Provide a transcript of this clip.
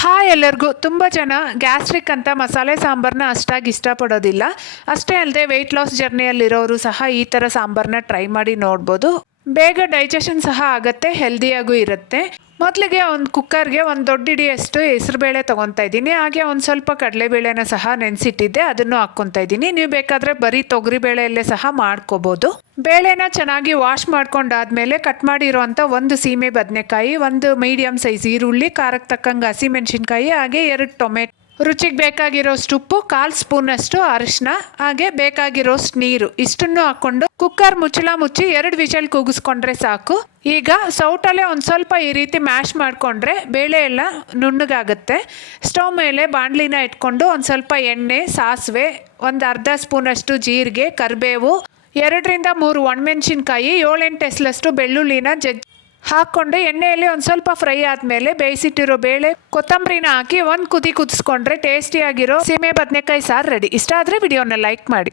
Hi ಎಲ್ಲರಿಗೂ. ತುಂಬ ಜನ ಗ್ಯಾಸ್ಟ್ರಿಕ್ ಅಂತ ಮಸಾಲೆ ಸಾಂಬಾರನ್ನ ಅಷ್ಟಾಗಿ ಇಷ್ಟಪಡೋದಿಲ್ಲ. ಅಷ್ಟೇ ಅಲ್ಲದೆ ವೆಯ್ಟ್ ಲಾಸ್ ಜರ್ನಿಯಲ್ಲಿರೋರು ಸಹ ಈ ಥರ ಸಾಂಬಾರನ್ನ ಟ್ರೈ ಮಾಡಿ ನೋಡ್ಬೋದು. ಬೇಗ ಡೈಜೆಷನ್ ಸಹ ಆಗುತ್ತೆ, ಹೆಲ್ದಿಯಾಗೂ ಇರುತ್ತೆ. ಮೊದಲಿಗೆ ಒಂದು ಕುಕ್ಕರ್ಗೆ ಒಂದು ದೊಡ್ಡ ಹಿಡಿಯಷ್ಟು ಹೆಸರುಬೇಳೆ ತೊಗೊತಾ ಇದ್ದೀನಿ. ಹಾಗೆ ಒಂದು ಸ್ವಲ್ಪ ಕಡಲೆಬೇಳೆನ ಸಹ ನೆನೆಸಿಟ್ಟಿದ್ದೆ, ಅದನ್ನು ಹಾಕ್ಕೊತಾ ಇದ್ದೀನಿ. ನೀವು ಬೇಕಾದರೆ ಬರೀ ತೊಗರಿಬೇಳೆಯಲ್ಲೇ ಸಹ ಮಾಡ್ಕೋಬೋದು. ಬೇಳೆನ ಚೆನ್ನಾಗಿ ವಾಶ್ ಮಾಡ್ಕೊಂಡಾದ್ಮೇಲೆ ಕಟ್ ಮಾಡಿರೋವಂಥ ಒಂದು ಸೀಮೆ ಬದನೆಕಾಯಿ, ಒಂದು ಮೀಡಿಯಮ್ ಸೈಜ್ ಈರುಳ್ಳಿ, ಖಾರಕ್ಕೆ ತಕ್ಕಂಗೆ ಹಸಿಮೆಣಸಿನ್ಕಾಯಿ, ಹಾಗೆ 2 ಟೊಮೆಟೊ, ರುಚಿಗೆ ಬೇಕಾಗಿರೋಷ್ಟು ಉಪ್ಪು, 1/4 ಸ್ಪೂನಷ್ಟು ಅರಿಶಿನ, ಹಾಗೆ ಬೇಕಾಗಿರೋಷ್ಟು ನೀರು, ಇಷ್ಟನ್ನು ಹಾಕ್ಕೊಂಡು ಕುಕ್ಕರ್ ಮುಚ್ಚಳ ಮುಚ್ಚಿ 2 ವಿಷಲ್ ಕೂಗಿಸ್ಕೊಂಡ್ರೆ ಸಾಕು. ಈಗ ಸೌಟಲ್ಲೇ ಒಂದು ಸ್ವಲ್ಪ ಈ ರೀತಿ ಮ್ಯಾಶ್ ಮಾಡಿಕೊಂಡ್ರೆ ಬೇಳೆ ಎಲ್ಲ ನುಣ್ಣಗಾಗುತ್ತೆ. ಸ್ಟವ್ ಮೇಲೆ ಬಾಣಲಿನ ಇಟ್ಕೊಂಡು ಒಂದು ಸ್ವಲ್ಪ ಎಣ್ಣೆ, ಸಾಸಿವೆ, ಒಂದು ಅರ್ಧ ಸ್ಪೂನಷ್ಟು ಜೀರಿಗೆ, ಕರಿಬೇವು, 2 ರಿಂದ 3 ಒಣಮೆಣಸಿನ್ಕಾಯಿ, 7-8 ಎಸಲಷ್ಟು ಬೆಳ್ಳುಳ್ಳಿನ ಹಾಕ್ಕೊಂಡು ಎಣ್ಣೆಯಲ್ಲಿ ಒಂದು ಸ್ವಲ್ಪ ಫ್ರೈ ಆದಮೇಲೆ ಬೇಯಿಸಿಟ್ಟಿರೋ ಬೇಳೆ, ಕೊತ್ತಂಬರಿನ ಹಾಕಿ ಒಂದು ಕುದಿ ಕುದಿಸ್ಕೊಂಡ್ರೆ ಟೇಸ್ಟಿಯಾಗಿರೋ ಸೀಮೆ ಬದನೆಕಾಯಿ ಸಾರು ರೆಡಿ. ಇಷ್ಟ ಆದರೆ ವಿಡಿಯೋನ ಲೈಕ್ ಮಾಡಿ.